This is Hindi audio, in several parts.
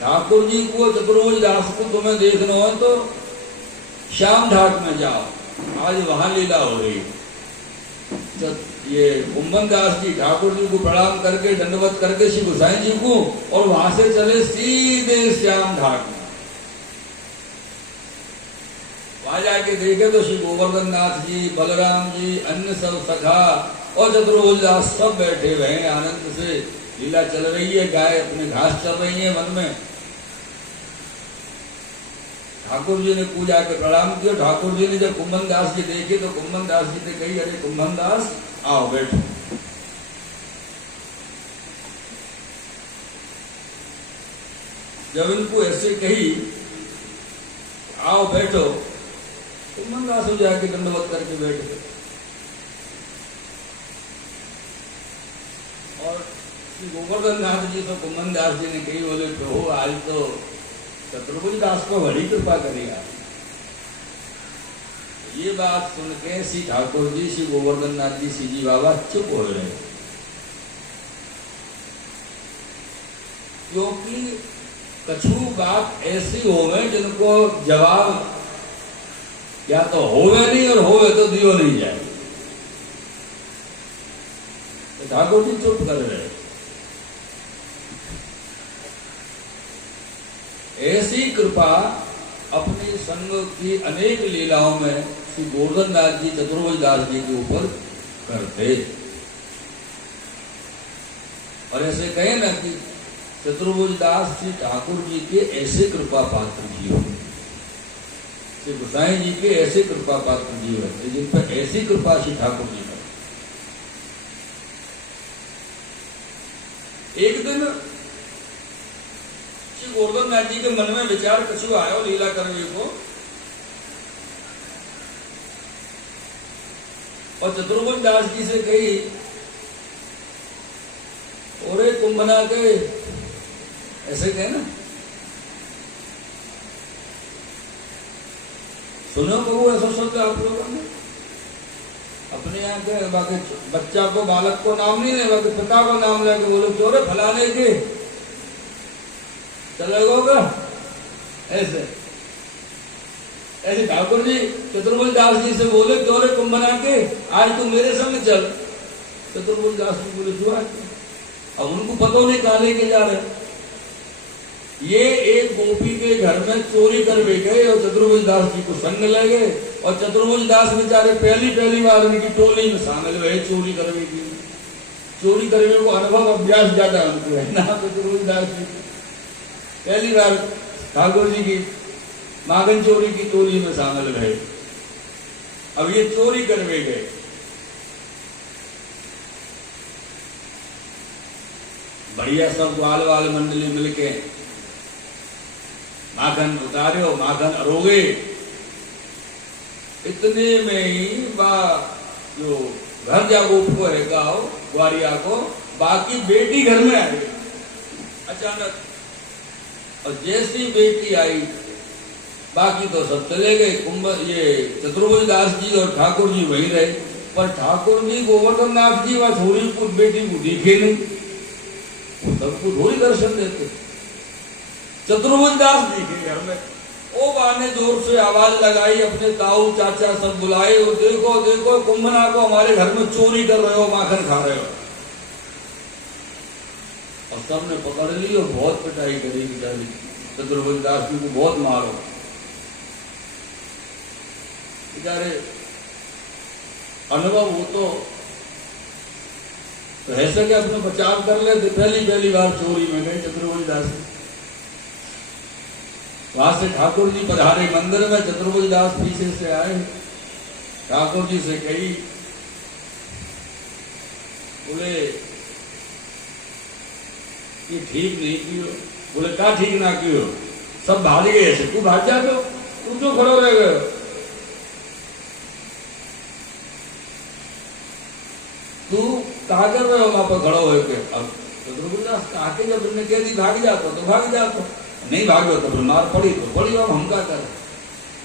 ठाकुर जी को, चतुर्भुज दास को तुम्हें देखना हो तो श्याम घाट में जाओ, आज वहां लीला हो रही। ये कुंभन दास जी ठाकुर जी को प्रणाम करके दंडवत करके श्री गोसाई जी को, और वहां से चले सीधे श्याम घाट में। वहां जाके देखे तो श्री गोवर्धन नाथ जी, बलराम जी, अन्य सब सखा और चतुर्भुज दास सब बैठे हुए हैं। आनंद से लीला चल रही है, गाय अपने घास चल रही है वन में। ठाकुर जी ने पूजा के प्रणाम किया। ठाकुर जी ने जब कुंभन दास जी देखे तो कुंभन दास जी ने कही, अरे कुंभन दास आओ बैठो। जब इनको ऐसे कही आओ बैठो, कुंभन दास हो जाके दंडवत करके बैठ गए। और श्री गोवर्धन नाथ जी तो कुंभन दास जी ने कही, बोले प्रभु आज तो चतुर्भुज दास को बड़ी कृपा करेगा। ये बात सुन के श्री ठाकुर जी, श्री गोवर्धन नाथ जी, श्री जी बाबा चुप हो रहे, क्योंकि कछु बात ऐसी होवे जिनको जवाब या तो होवे नहीं और होवे तो दियो नहीं जाए। तो ठाकुर जी चुप कर रहे। ऐसी कृपा अपनी संग की अनेक लीलाओं में श्री गोवर्धन दास जी, चतुर्भुज दास जी के ऊपर करते। और ऐसे कहे ना कि चतुर्भुज दास श्री ठाकुर जी के ऐसे कृपा पात्र जी हो, श्री गोसाई जी के ऐसे कृपा पात्र जी होते जिन पर ऐसी कृपा श्री ठाकुर जी का। एक दिन श्री गोवर्धन नाथ जी के मन में विचार कछु आयो लीला करने को, और चतुर्भुज दास जी से कही, ओरे कुंभना के, ऐसे कहे ना, सुनो बहू ऐसा शब्द आप लोगों ने अपने यहाँ के, बाकी बच्चा को, बालक को नाम नहीं ले, बाकी पिता को नाम लेके बोलो चोरे फलाने के चलेगा। ऐसे ऐसे ठाकुर जी चतुर्भुज दास जी से बोले, चोरे कुंभना के आज तू मेरे संग चल। चतुर्भुज दास जी बोले जो आज, अब उनको पता नहीं कहां लेके जा रहे। ये एक गोपी के घर में चोरी कर गए और चतुर्भुज दास जी को संग ले गए, और चतुर्भुज दास बेचारे पहली बार उनकी टोली में शामिल हुए चोरी करने की। चोरी करने को अनुभव अभ्यास ज्यादा उनको है ना। चतुर्भुज दास जी पहली बार ठाकुर जी की मागन चोरी की टोली में शामिल रहे। अब ये चोरी करने गए, बढ़िया सब ग्वाल वाल मंडली मिलके माखन उतारे, माखन अरोगे। इतने में ही जो घर जागो को है गाँव ग्वारिया को, बाकी बेटी घर में आ गई अचानक। और जैसी बेटी आई बाकी तो सब चले गए। ये चतुर्भुज दास जी और ठाकुर जी वहीं रहे, पर ठाकुर जी गोवर्धन नाथ जी व छोरी को बेटी को दिखे नहीं, वो सबको थोड़ी दर्शन देते। चतुर्भुज दास दिखे घर में, ओ बाने जोर से आवाज लगाई, अपने ताऊ चाचा सब बुलाए, और देखो देखो कुंभना को हमारे घर में चोरी कर रहे हो, माखन खा रहे हो। और सबने पकड़ ली और बहुत पिटाई करी बेचारी चतुर्भुज दास जी को, बहुत मारो बेचारे। अनुभव हो तो ऐसे के अपने बचाव कर ले। पहली बार चोरी में गए चतुर्भुज दास। वहां से ठाकुर जी पधारे मंदिर में, चतुर्भुज दास पीछे से आए, ठाकुर जी से कही, बोले ये ठीक नहीं कियो। बोले क्या ठीक ना कियो, सब भाग गए ऐसे, तू भाग जा, तो तू क्यों खड़ो रह गए? तू कहा कर रहे हो वहां पर खड़ो हो के? अब चतुर्भुज दास कहा के जब उन्होंने कह दी भाग जाता तो भाग जाता, नहीं भागो तो फिर मार पड़ी तो पड़ी, और हम क्या कर,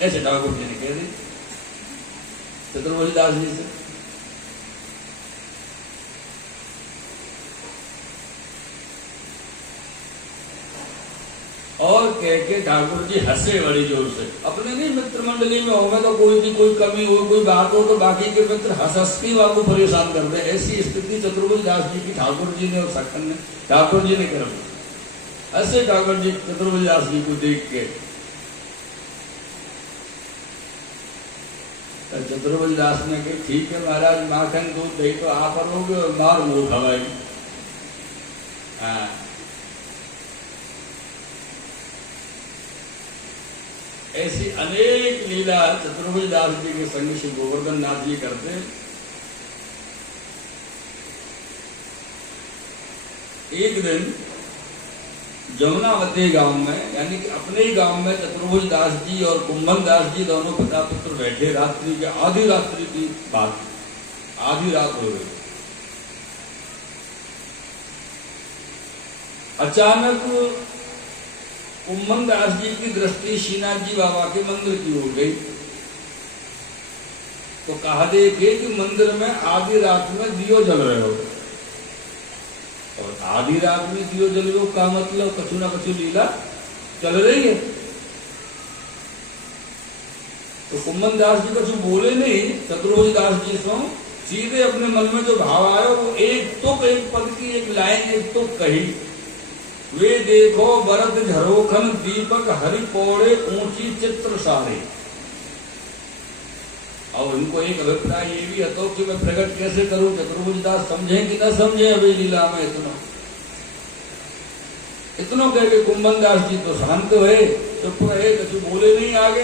ऐसे ठाकुर जी ने कह दी चतुर्भुज दास जी से। और कह के ठाकुर जी हंसे बड़ी जोर से। अपने नहीं मित्र मंडली में होगा तो कोई भी कोई कमी हो कोई बात हो तो बाकी के मित्र हंस हंस के आपको परेशान कर दे। ऐसी स्थिति चतुर्भुज दास जी की ठाकुर जी ने और सखन ने ठाकुर जी ने कर दी। ऐसे ठाकुर जी चतुर्भुज दास जी को देख के चतुर्भुज दास ने कहा ठीक है महाराज माखन दूध दही तो आप करोगे और मार वो खवाई। हाँ ऐसी अनेक लीला चतुर्भुज दास जी के संग श्री गोवर्धन नाथ जी करते। एक दिन जमुनावती गांव में यानी कि अपने ही गांव में चतुर्भुज दास जी और कुंभन दास जी दोनों पिता पुत्र बैठे। रात्रि के आधी रात्रि की बात, आधी रात हो गई। अचानक कुंभन दास जी की दृष्टि श्रीनाथ जी बाबा के मंदिर की ओर गई तो कहा देखे कि मंदिर में आधी रात में दियो जल रहे हो। और आधी रात में दियो जल रहे हो का मतलब कछु ना कछु लीला चल रही है। तो कुंभन दास जी कछु बोले नहीं। चतुर्भुज दास जी सो सीधे अपने मन में जो भाव आया वो एक तुक, एक पद की एक लाइन, एक तुक कही। वे देखो बरत झरोखन दीपक हरि पौड़े ऊंची चित्र सारे। और उनको एक अभिप्राय ये भी है तो कि मैं प्रकट कैसे करूं। चतुर्भुज दास समझे कि न समझे अभी लीला में इतना कह के कुंभन दास जी तो शांत हुए, चुप रहे, कुछ बोले नहीं आगे।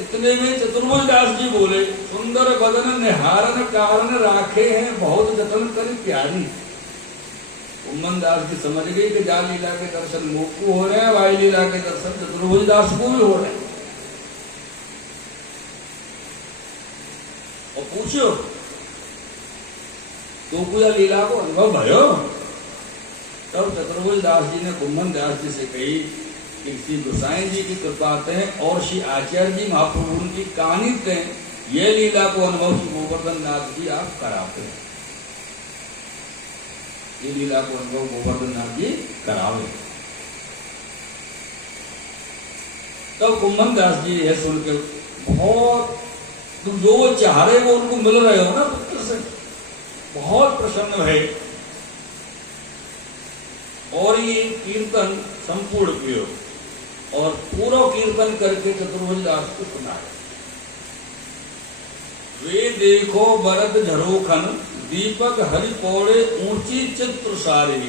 इतने में चतुर्भुज दास जी बोले सुंदर बदन निहारन कारण राखे हैं बहुत जतन कर प्यारी। कुंभन दास जी समझ गई कि जा लीला के दर्शन मोकू हो रहे हैं, वाई लीला के दर्शन चतुर्भुज दास को भी हो रहे हैं। और पूछो तो कोई लीला को अनुभव भयो। तब चतुर्भुज दास जी ने कुंभन दास जी से कही कि श्री गोसाई जी की कृपा हैं और श्री आचार्य जी महाप्रभु की कहानी दें, ये लीला को अनुभव श्री गोवर्धन नाथ जी आप कराते हैं। ये लीला को अनुभव गोवर्धन नाथ जी करावे। तब कुंभन दास जी यह सुन के बहुत जो वो चाह रहे वो उनको मिल रहे हो ना पुत्र से, बहुत प्रसन्न है। और ये कीर्तन संपूर्ण किया और पूरा कीर्तन करके चतुर्भुज दास को सुनाया। वे देखो बरत झरोखन दीपक हरि पौड़े ऊंची चित्र सारी।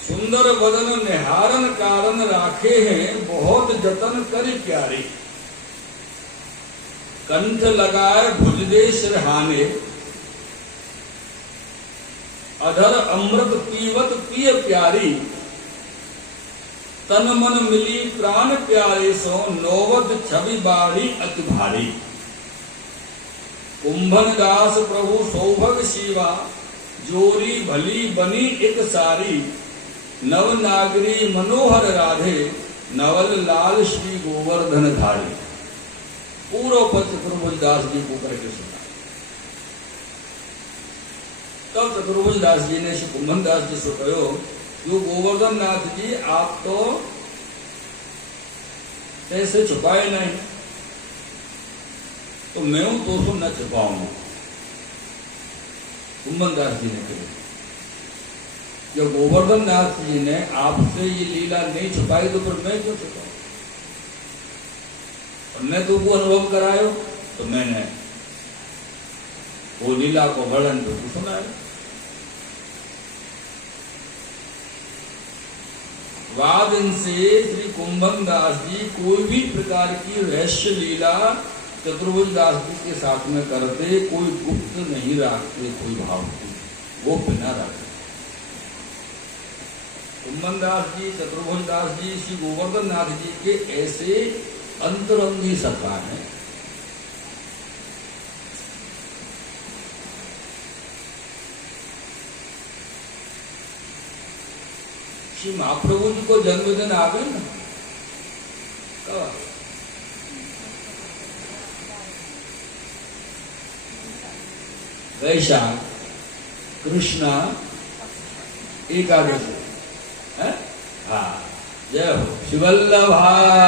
सुंदर बदन निहारन कारण राखे हैं बहुत जतन कर प्यारे। कंठ लगाए भुजदे सिरहाने अधर अमृत पीवत पिय प्यारी। तन मन मिली प्राण प्यारे सो नौवत छवि बाड़ी अति भारी। कुंभन दास प्रभु सौभग शिवा जोरी भली बनी एक सारी। नव नागरी मनोहर राधे नवल लाल श्री गोवर्धन धारी। पूरा पद चतुर्भुज दास जी को करके सुना। तब चतुर्भुज दास जी ने श्री कुंभन दास जी से कहो यो गोवर्धन नाथ जी आप तो ऐसे छुपाए नहीं तो मैं हूं तो सो न छुपाऊंगा। कुंभन दास जी ने कहा जब गोवर्धन नाथ जी ने आपसे ये लीला नहीं छुपाई तो फिर मैं क्यों छुपाऊं। और मैं तुमको अनुभव करायो तो मैंने वो लीला को वर्णन तो सुनाया। वादन से श्री कुंभन दास जी कोई भी प्रकार की रहस्य लीला चतुर्भुज दास जी के साथ में करते, कोई गुप्त नहीं रखते, कोई भाव वो बिना रखते। कुंभन दास जी चतुर्भुज दास जी श्री गोवर्धन नाथ जी के ऐसे अंतरंगी सत्ता है। श्री महाप्रभु जी को जन्मदिन आ गए ना कब? वैशाख कृष्णा एकादशी है। हाँ जय हो शिवल्लभाधीश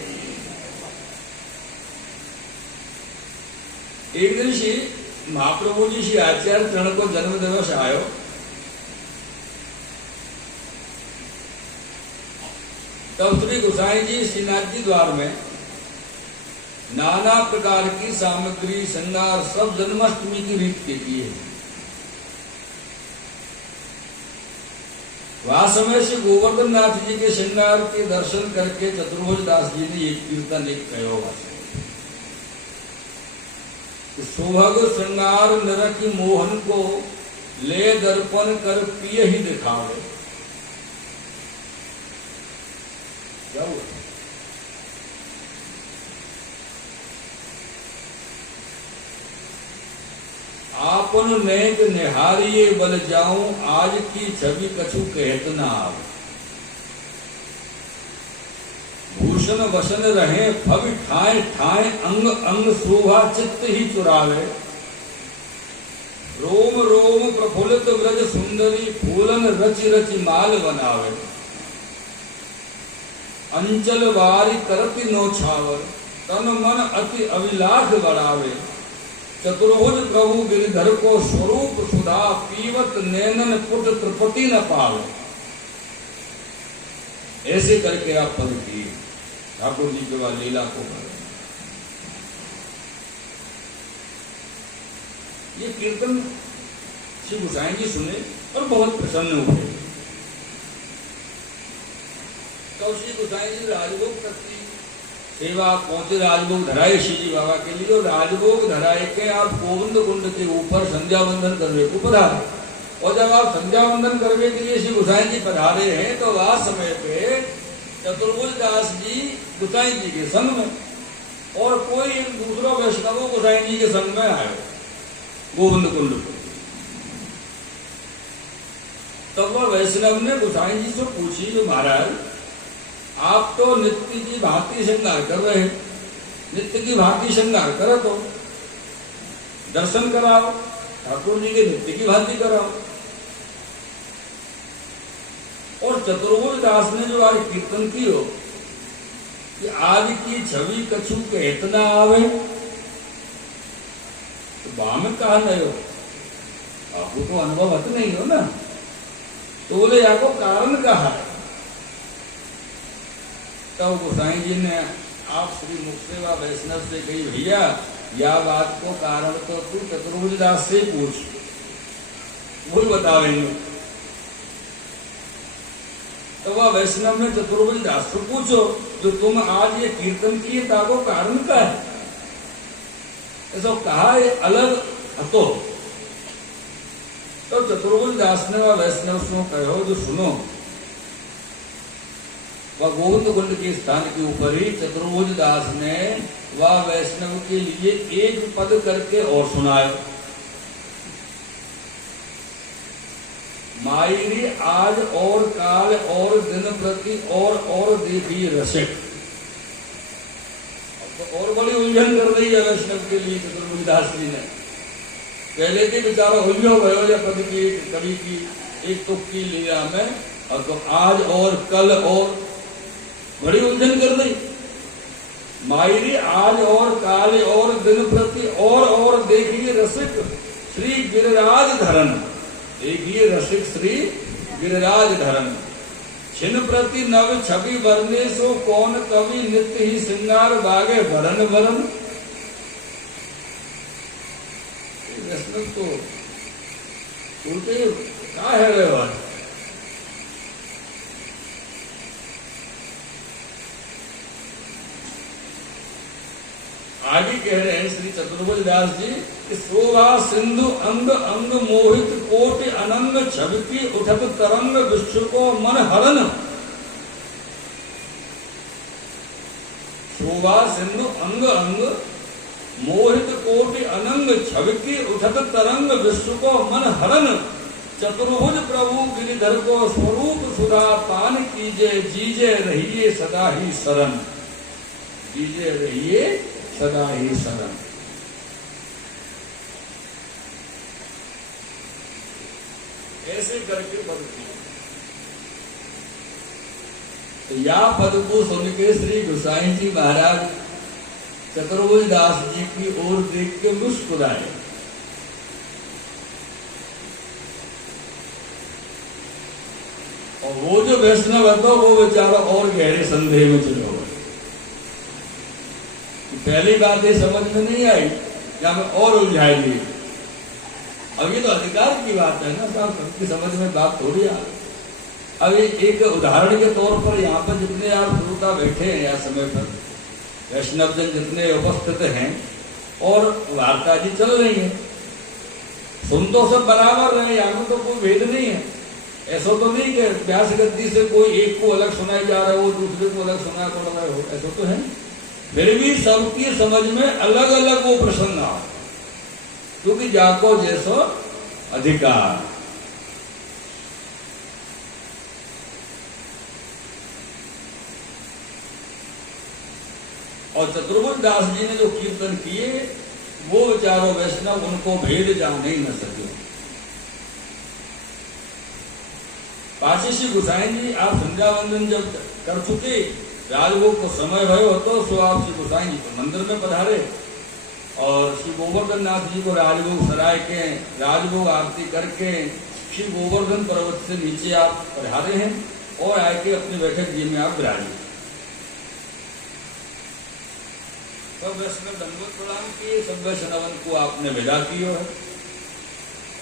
की। एक दिन श्री महाप्रभु जी श्री आचार्य चरण को जन्म दिवस आयो। तब श्री गोसाई जी श्रीनाथ जी द्वार में नाना प्रकार की सामग्री श्रृंगार सब जन्माष्टमी की रीत के किए। वह समय से गोवर्धन नाथ जी के श्रृंगार के दर्शन करके चतुर्भुज दास जी ने एक कीर्तन एक कहो। सुभग श्रृंगार नर की मोहन को ले दर्पण कर पिय ही दिखावे। क्या हुआ? आपन नेक निहारिये बल जाऊं आज की छवि कछु कहत न आवे। भूषण वसन रहे फवि ठाए ठाए अंग अंग शोभा चित्त ही चुरावे। रोम रोम प्रफुल्लित व्रज सुंदरी फूलन रचि रचि माल बनावे। अंचल वारी करति नौछावर तन मन अति अभिलाष बढ़ावे। चतुर्भुज प्रभु गिरिधर को स्वरूप सुधा पीवत नैनन पुट त्रिपति न पावे। ऐसे करके आप पद किए ठाकुर जी के बाद लीला को करें। ये कीर्तन श्री गोसाई जी सुने और बहुत प्रसन्न हुए। तो श्री गोसाई जी राजभोग करती सेवा पहुंचे, राजभोग धराए श्री जी बाबा के लिए। और राजभोग धराए के आप गोविंद कुंड के ऊपर संध्या वंदन करने को पधारे। और जब आप संध्या वंदन करने के लिए श्री गोसाई जी पधारे हैं तो वह समय पे चतुर्भुज दास जी गोसाई जी के संग में और कोई एक दूसरा वैष्णव गोसाई जी के संग में आए गोविंद कुंड को। तब वह वैष्णव ने गोसाई जी से पूछी जो महाराज आप तो नित्य की भांति श्रृंगार कर रहे हैं, नित्य की भांति श्रृंगार करो तो दर्शन कराओ, ठाकुर जी के नित्य की भांति कराओ। और चतुर्भुज दास ने जो आज कीर्तन की हो कि आज की छवि कछु कहत न आवे, तो बाम कहा नहीं हो, आपको तो अनुभव हत नहीं हो ना। तो बोले आपको कारण कहा है। तब गोसाई जी ने आप श्री मुख सेवा वैष्णव से कही भैया या बात को कारण तो तू चतुर्भुज दास से पूछ, वही बतावेंगे। तो वह वैष्णव ने चतुर्भुज दास से पूछो जो तुम आज ये कीर्तन किए ताको कारण क्या है। ऐसा कहा ये अलग हतो। तो चतुर्भुज दास ने वह वैष्णव से कहो जो सुनो, वह गोविंद कुंड के स्थान के ऊपर ही चतुर्भुज दास ने वह वैष्णव के लिए एक पद करके और सुनाए। मायरी आज और काल और दिन प्रति और देखी रसिक। अब तो और बड़ी उलझन कर रही है वैष्णव के लिए चतुर्भुज दास जी ने। पहले के बेचारा उलझो भयो या पद की कवि की एक तुक की लीला में, और तो आज और कल और बड़ी उलझन कर दी। मायरी आज और काल और दिन प्रति और देखिए रसिक श्री गिरिराज धरन। देखिए रसिक श्री गिरिराज धरन। छिन प्रति नव छवि बरने सो कौन कवि नित्य ही श्रृंगार बागे भरन भरन। वैष्णव तो उल्टे क्या है व्यवहार। आगे कह रहे हैं श्री चतुर्भुज दास जी कि शोभा सिंधु अंग अंग मोहित कोटि अनंग छवि उठत तरंग विश्व को मन हरन। शोभा सिंधु अंग अंग मोहित कोटि अनंग छवि उठत तरंग विश्व को मन हरन। चतुर्भुज प्रभु गिरिधर को स्वरूप सुधा पान कीजे जीजे रहिए सदा ही शरण। जीजे रहिए सदा ही शरण। ऐसे करके बदलती तो या पद को सुन के श्री गोसाई जी महाराज चतुर्भुज दास जी की ओर देख के मुस्कुराए। और वो जो वैष्णव है तो वो बेचारा और गहरे संदेह में चले हुए। पहली बात ये समझ में नहीं आई, क्या मैं और उलझाई दी। अब ये तो अधिकार की बात है ना साहब, सबकी समझ में बात थोड़ी आ। अब एक उदाहरण के तौर पर यहाँ पर जितने आप श्रोता बैठे हैं या समय पर वैष्णवजन जितने उपस्थित हैं और वार्ता जी चल रही है, सुन तो सब बराबर रहे, यहाँ में तो कोई भेद नहीं है। ऐसा तो नहीं कि व्यास गद्दी से कोई एक को अलग सुनाई जा रहा है, वो दूसरे को अलग सुनाया पड़ रहा हो, ऐसा तो है। फिर भी सबकी समझ में अलग अलग वो प्रसन्न आ, क्योंकि जाको जैसो अधिकार। और चतुर्भुज दास जी ने जो कीर्तन किए वो बेचारो वैष्णव उनको भेद जान नहीं न सके। पाछे श्री गोसाई जी आप संध्या वंदन जब कर चुके, राजभोग को समय भयो तो सो आप श्री गोसाई जी को मंदिर में पधारे और श्री गोवर्धन नाथ जी को राजभोग सराय के राजभोग आरती करके श्री गोवर्धन पर्वत से नीचे आप पधारे हैं और आके अपने बैठक जी में आप विराजे। सब वैष्णव दंडवत प्रणाम किए, सब वैष्णवन को आपने विदा किया है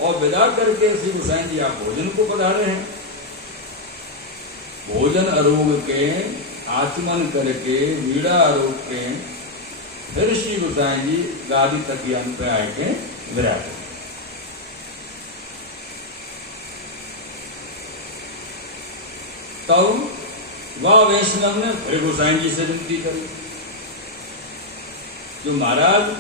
और विदा करके श्री गोसाई जी आप भोजन को पधारे हैं। भोजन आरोग के आचमन करके वीड़ा आरोग के फिर श्री गोसाई जी गादी तकियान पे आके विराजे। तब वह वैष्णव ने फिर गोसाई जी से विनती करी, जो महाराज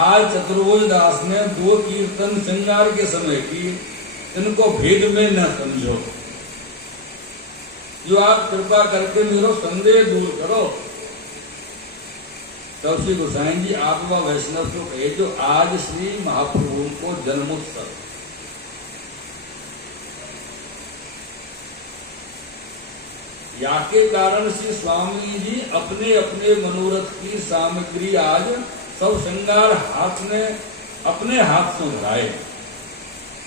आज चतुर्भुज दास ने दो कीर्तन श्रृंगार के समय की, इनको भेद में न समझो, जो आप कृपा करके मेरा संदेह दूर करो। तब श्री गोसाई जी आप व वैष्णव को कहे, जो आज श्री महाप्रभु को जन्मोत्सव या के कारण श्री स्वामी जी अपने अपने मनोरथ की सामग्री आज सब श्रृंगार हाथ में अपने हाथ से धराए।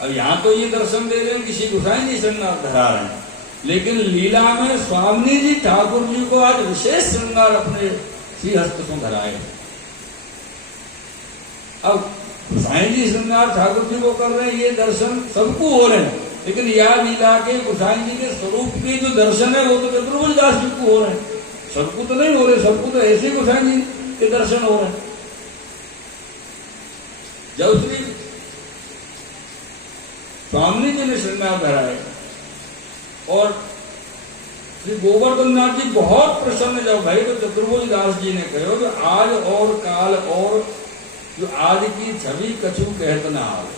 अब यहाँ तो ये दर्शन दे रहे हैं कि श्री गोसाई जी श्रृंगार धरा रहे हैं, लेकिन लीला में स्वामी जी ठाकुर जी को आज विशेष श्रृंगार अपने श्री हस्त से धराए। अब गोसाई जी श्रृंगार ठाकुर जी को कर रहे हैं, ये दर्शन सबको हो रहे हैं, लेकिन यह लीला के गोसाई जी के स्वरूप के जो दर्शन है वो तो चतुर्भुज दास जी को हो रहे हैं, सबको तो नहीं हो रहे। सबको तो ऐसे गोसाई जी के दर्शन हो रहे हैं। जब श्री स्वामी जी ने श्रृंगार धराए और श्री गोवर्धन नाथ जी बहुत प्रसन्न जब भाई, तो चतुर्भुज दास जी ने कहो कि आज और काल और जो आज की छवि कछु कहत ना आवे,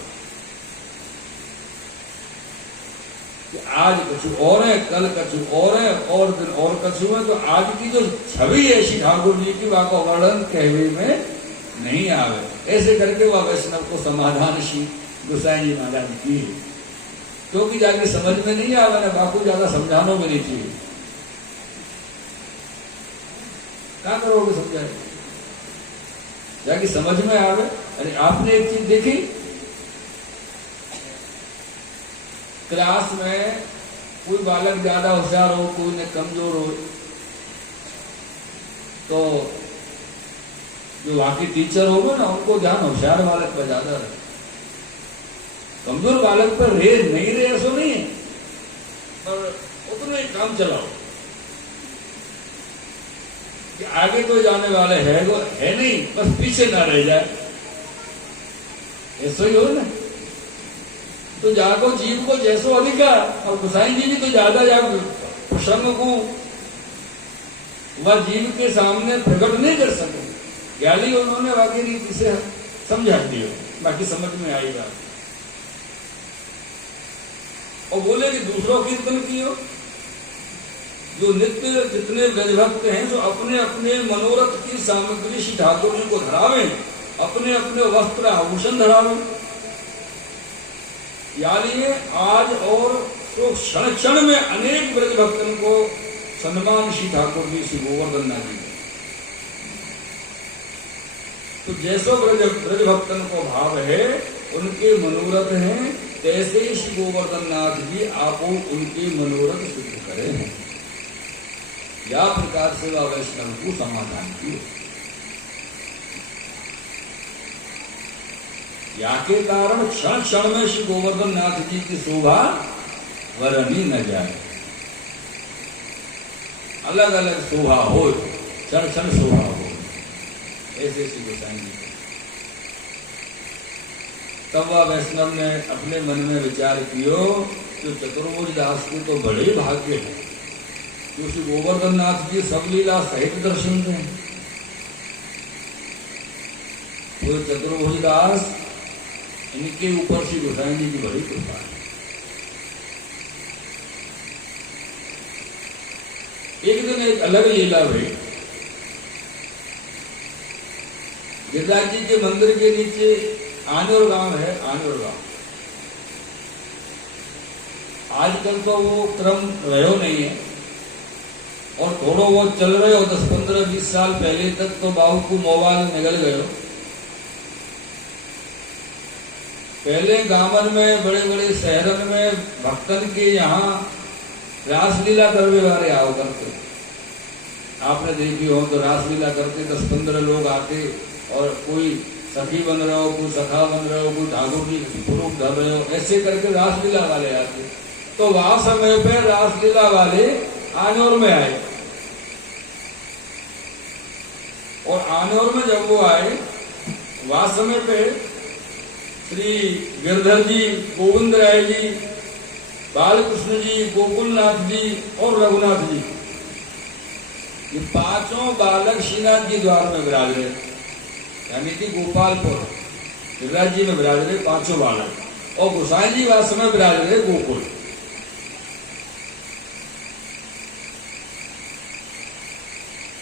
कि आज कछु और है, कल कछु और है, और दिन और कछु है। तो आज की जो छवि है श्री ठाकुर जी की, वह का वर्णन कहवे में नहीं आवे। ऐसे करके वह वैष्णव को समाधान श्री गोसाई जी महाराज की, क्योंकि जाके समझ में नहीं आवे ना, बापू ज्यादा समझाना भी नहीं चाहिए। क्या करोगे समझाए, जाके समझ में आवे। अरे आपने एक चीज देखी, क्लास में कोई बालक ज्यादा होशियार हो, कोई ने कमजोर हो, तो जो वहां की टीचर होगा ना, उनको ध्यान होशियार बालक पर ज्यादा रहे, कमजोर बालक पर रेज नहीं रहे, ऐसा नहीं है, पर उतना ही काम चलाओ कि आगे तो जाने वाले है वो है नहीं, बस पीछे ना रह जाए, ऐसा ही हो ना। तो जागो जीव को जैसो अधिकार, और गोसाई जी भी तो ज्यादा जागो प्रसंग को वह जीव के सामने प्रकट नहीं कर सके, ज्ञानी उन्होंने बाकी रीति से समझा दिया, बाकी समझ में आएगा। और बोले कि दूसरों कीर्तन कियो, जो नित्य जितने ब्रजभक्त हैं, जो अपने अपने मनोरथ की सामग्री श्री ठाकुर जी को धरावे, अपने अपने वस्त्र आभूषण धरावे। यानी आज और तो क्षण क्षण में अनेक ब्रजभक्तों को सम्मान श्री ठाकुर जी श्री गोवर्धन नाथ जी। तो जैसो ब्रज भक्तन को भाव है, उनके मनोरथ हैं, तैसे ही श्री गोवर्धन नाथ जी आपो उनके मनोरथ सिद्ध करें। या प्रकार से वह वैष्णव को समाधान की। या के कारण क्षण क्षण में श्री गोवर्धन नाथ जी की शोभा वर्णनी न जाए। अलग अलग शोभा हो, क्षण क्षण शोभा हो, ऐसे श्री गोसाई जी। तब वह वैष्णव ने अपने मन में विचार कियो कि चतुर्भुज दास के तो बड़े भाग्य है, तो श्री गोवर्धन नाथ जी सब लीला सहित दर्शन दें। तो चतुर्भुज दास, इनके ऊपर श्री गोसाई जी की बड़ी कृपा है। एक दिन एक अलग लीला हुई। गिरिराज जी के मंदिर के नीचे आनोर गांव है, आनोर गांव। आजकल तो वो क्रम रहो नहीं है, और थोड़ो वो चल रहे हो। 10, 15, 20 साल पहले तक तो बाबू को मोबाइल निकल गए। पहले गांवन में, बड़े बड़े शहरन में भक्तन के यहाँ रासलीला करवे वाले आओ करते। आपने देखी हो तो रासलीला करते 10-15 लोग आते, और कोई सखी बन रहे हो, कोई सखा बन रहे हो, कोई ठाकुर जी स्वरूप धर रहे हो, ऐसे करके रासलीला वाले आते। तो वहां समय पे रासलीला वाले आनौर में आए, और आनौर में जब वो आए, वहां समय पे श्री गिरधर जी, गोविंद राय जी, बालकृष्ण जी, गोकुलनाथ जी और रघुनाथ जी, ये पांचों बालक श्रीनाथ जी द्वार में विराज रहे, यानी कि गोपालपुर गिरिराज जी में विराज रहे पांचों बालक, और गोसाई जी वास में विराज रहे गोकुल।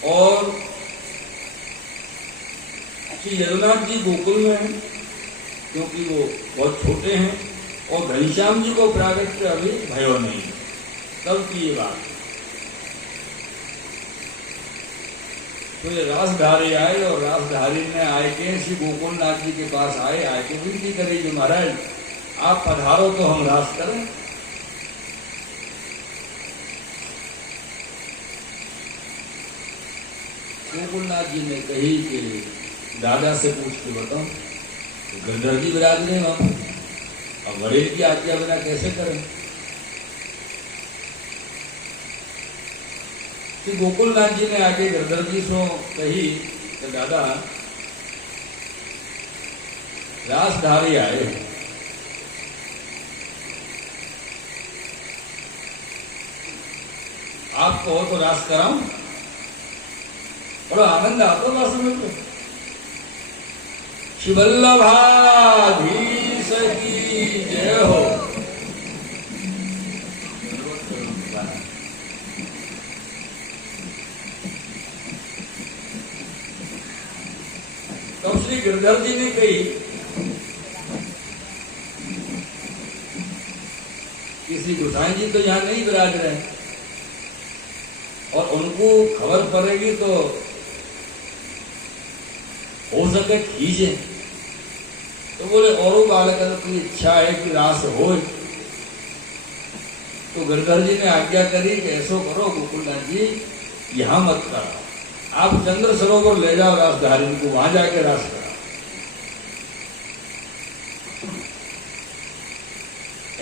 और श्री रघुनाथ जी गोकुल में हैं, क्योंकि वो बहुत छोटे हैं, और घनश्याम जी को प्रागट्य अभी भयो नहीं। तब की ये बात। तो ये रासधारी आए, और रासधारी ने आए के श्री गोकुलनाथ जी के पास आए के विनती करी कि महाराज आप पधारो तो हम रास करें। गोकुलनाथ जी ने कही कि दादा से पूछ के बताओ, तो गिरधर जी विराज रहे वहां, अब वरेल की आज्ञा बिना कैसे करें। श्री गोकुलनाथ जी ने आगे गिरधर जी से कही कि दादा रासधारी आए, आप कहो तो रास कराऊं। बड़ा आनंद आता रास में। तो शिवल्लभाधीश की जय हो। तब श्री गिरधर जी ने कही कि श्री गोसाई जी तो यहां नहीं विराज रहे, और उनको खबर पड़ेगी तो हो सके खींचे। तो बोले और बालक की इच्छा है कि रास हो। तो गिरधर जी ने आज्ञा करी कि ऐसो करो गोकुलनाथ जी, यहां मत करो, आप चंद्र सरोवर ले जाओ रासधारी को, वहां जाके रास करा।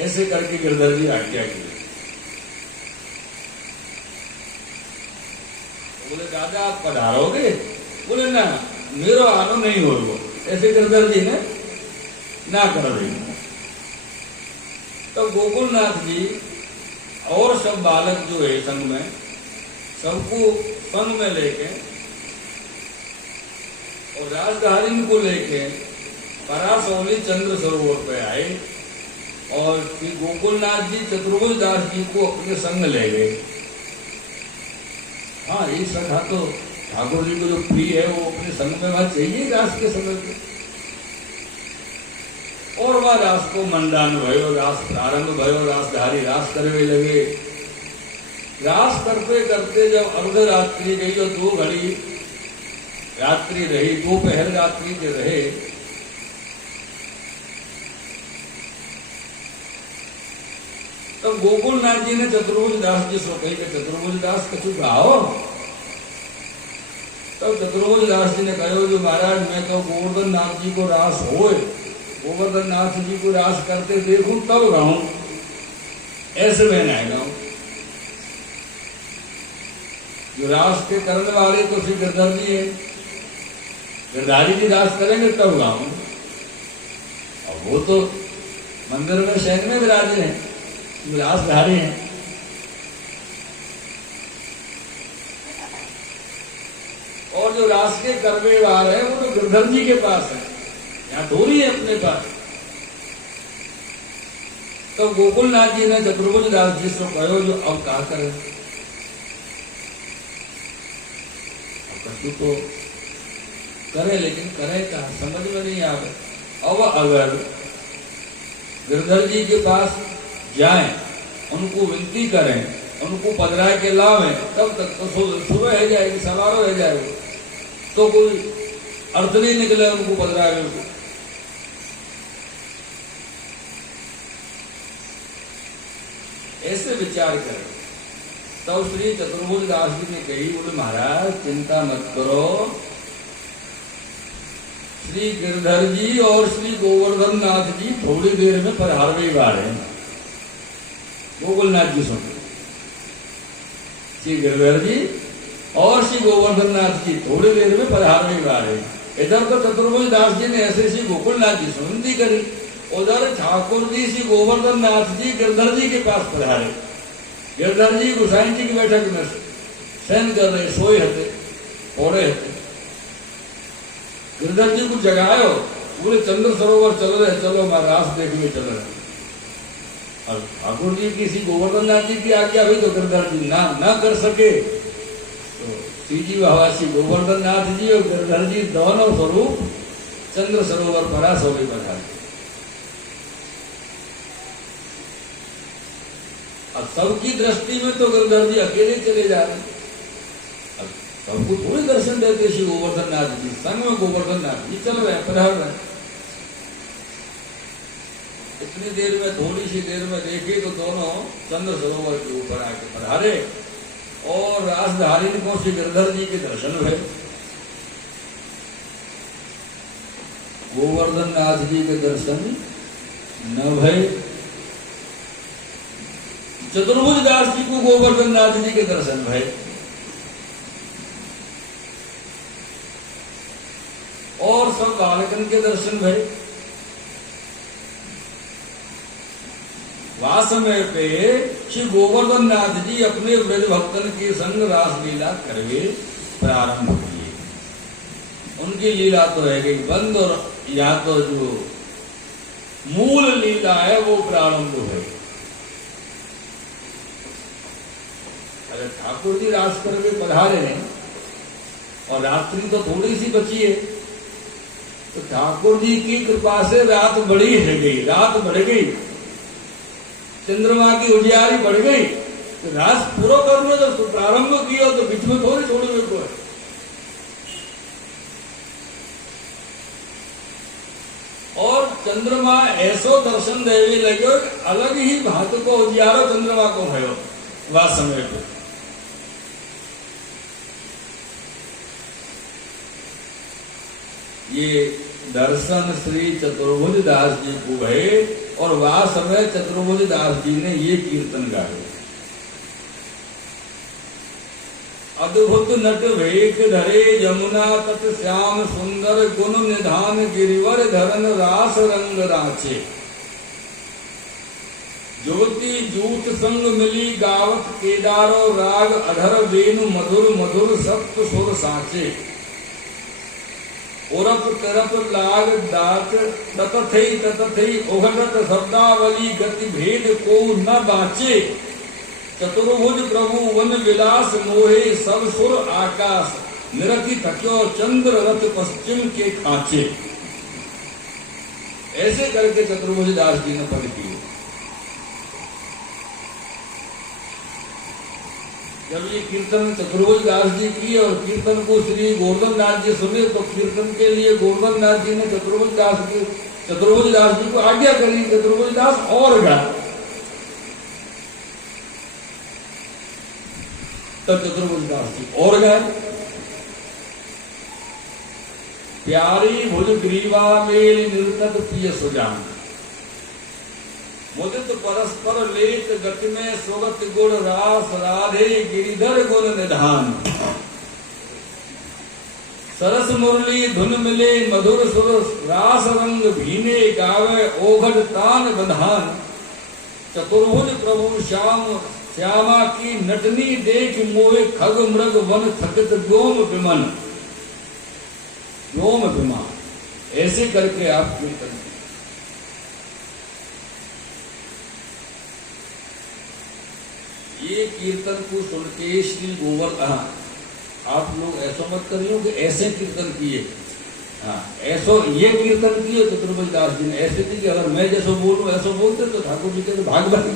ऐसे करके गिरधर जी आज्ञा की। बोले दादा आप पधारोगे? बोले ना, मेरा आनो नहीं हो। ऐसे गिरधर जी ने ना कर दी। तो गोकुलनाथ जी और सब बालक जो है संग में, सबको संग में लेके और राजधानी को लेके परासौली चंद्र सरोवर पे आए, और श्री गोकुलनाथ जी चतुर्भुज दास जी को अपने संग ले गए। हाँ, ये सखा तो ठाकुर जी को जो प्रिय है वो अपने संग में वहां चाहिए रास के समय पे। और वह रास को मंडान भयो, रास प्रारंभ भयो, रासधारी रास करवे लगे। रास करते करते जब अर्धरात्रि गई और 2 घड़ी रात्रि रही, 2 पहर रात्रि के रहे, तब गोकुलनाथ जी ने चतुर्भुज दास जी से कही कि चतुर्भुज दास कछु गाओ। तब चतुर्भुज दास जी ने कहो जो महाराज मैं तो गोवर्धन नाथ जी को रास होए, गोवर्धन नाथ जी को रास करते देखूं तब गाऊं, ऐसे मैं नहीं गाऊं। जो रास के करने वाले तो श्री गिरधर जी है, गिरधारी जी रास करेंगे तब गाऊं। अब वो तो मंदिर में शयन में विराजे हैं, विलासधारी हैं। और जो रास के करवे वार है वो तो गिरधर जी के पास है, यहाँ थोड़ी है अपने पास। तो गोकुलनाथ जी ने चतुर्भुज दास जी से कहो जो अब क्या करे, कछु तो करे लेकिन करे क्या समझ में नहीं आवे। अब अगर गिरधर जी के पास जाएं, उनको विनती करें, उनको पधरा के लावें, तब तक तो सुबह हो जाएगी, सवार हो जाएगी, तो कोई अर्थ नहीं निकले उनको पधरा के। ऐसे विचार करें। तब श्री चतुर्भुज दास जी ने कही, बोले महाराज चिंता मत करो, श्री गिरधर जी और श्री गोवर्धन नाथ जी थोड़ी देर में पधारने वाले हैं। गोकुलनाथ जी सुन, श्री गिरधर जी और श्री गोवर्धन नाथ जी थोड़ी देर में पधारने वाले हैं। इधर तो चतुर्भुज दास जी ने ऐसे श्री गोकुलनाथ जी से विनती करी, उधर ठाकुर जी श्री गोवर्धन नाथ जी गिरधर जी के पास पधारे। गिरधर जी गोसाई जी की बैठक में शयन कर रहे, सोए हते, ओढ़े हते। गिरधर जी को जगायो, पूरे चंद्र सरोवर चल रहे, चलो हमारा रास देखने चल रहे। और ठाकुर जी की श्री गोवर्धन नाथ जी की आज्ञा हुई तो गिरधर जी ना कर सके, तो श्री जी भावासी गोवर्धन नाथ जी और गिरधर जी दोनों स्वरूप चंद्र सरोवर परास हो गई पधारे। अब सबकी दृष्टि में तो गिरधर जी अकेले चले जा रहे, अब सबको थोड़ी दर्शन देते श्री गोवर्धन नाथ जी, संग में गोवर्धन नाथ जी चल रहे, पधार रहे। इतनी देर में, थोड़ी सी देर में देखे तो दोनों चंद्र सरोवर के ऊपर आके पधारे और रासधारिणी को श्री गिरधर जी के दर्शन हुए। गोवर्धन नाथ जी के दर्शन न भय, चतुर्भुज दास जी को गोवर्धन नाथ जी के दर्शन भय। और सब बालकन के दर्शन भय। वह समय पे श्री गोवर्धन नाथ जी अपने ब्रज भक्तन के संग रासलीला करवे प्रारंभ किए। उनकी लीला तो रह गई बंद, और या तो जो मूल लीला है वो प्रारंभ हुई। अगर ठाकुर जी रास करवे पधारे हैं और रात्रि तो थोड़ी सी बची है, तो ठाकुर जी की कृपा से रात बड़ी है गई, रात बढ़ गई, चंद्रमा की उजियारी बढ़ गई। तो रास पूरा करने जब तो प्रारंभ किया तो बीच में थोड़ी छोड़ मेरे को है। और चंद्रमा ऐसो दर्शन देवी लगे, अलग ही भात को उजियारो चंद्रमा को भयो वह समय पे। ये दर्शन श्री चतुर्भुज दास जी को भये, और वह समय चतुर्भुज दास जी ने ये कीर्तन गाए। अद्भुत नट वेक धरे यमुना तट श्याम सुंदर गुण निधान गिरिवर धरन रास रंग राचे। ज्योति जूत संग मिली गावत केदारो राग अधर वेणु मधुर मधुर सप्त सुर साचे। उरप तरप लाग दात ततथई उघटत शब्दावली गति भेद को न बाचे। चतुर्भुज प्रभु वन विलास मोहे सब सुर आकाश निरति थक्यो चंद्र रथ पश्चिम के खांचे। ऐसे करके चतुर्भुज दास जी ने पद किए। जब ये कीर्तन चतुर्भुज दास जी की और कीर्तन को श्री गोवर्धन नाथ जी सुने, तो कीर्तन के लिए गोवर्धन नाथ जी ने चतुर्भुज दास जी को आज्ञा करी। चतुर्भुज दास और गा, तब चतुर्भुज दास जी और गाए। प्यारी भुज ग्रीवा मेल निर्तत पिय सुजान, मुदित परस्पर लेत गति में स्वगत गुण रास राधे गिरिधर गुण निधान। सरस मुरली धुन मिले मधुर सुर रास रंग भीने गावे ओघट तान बंधान। चतुर्भुज प्रभु श्यामा की नटनी देख मोहे खग मृग वन थकित व्योम विमन। व्योम विमान ऐसे करके आप कीर्तन। ये कीर्तन को सुन के श्री गोवर्धन, आप लोग ऐसा मत करियो कि ऐसे कीर्तन किए, हाँ ऐसा ये कीर्तन किए चतुर्भुज दास जी ने। ऐसे थी कि अगर मैं जैसा बोलूं ऐसा बोलते तो ठाकुर जी के तो भाग बने।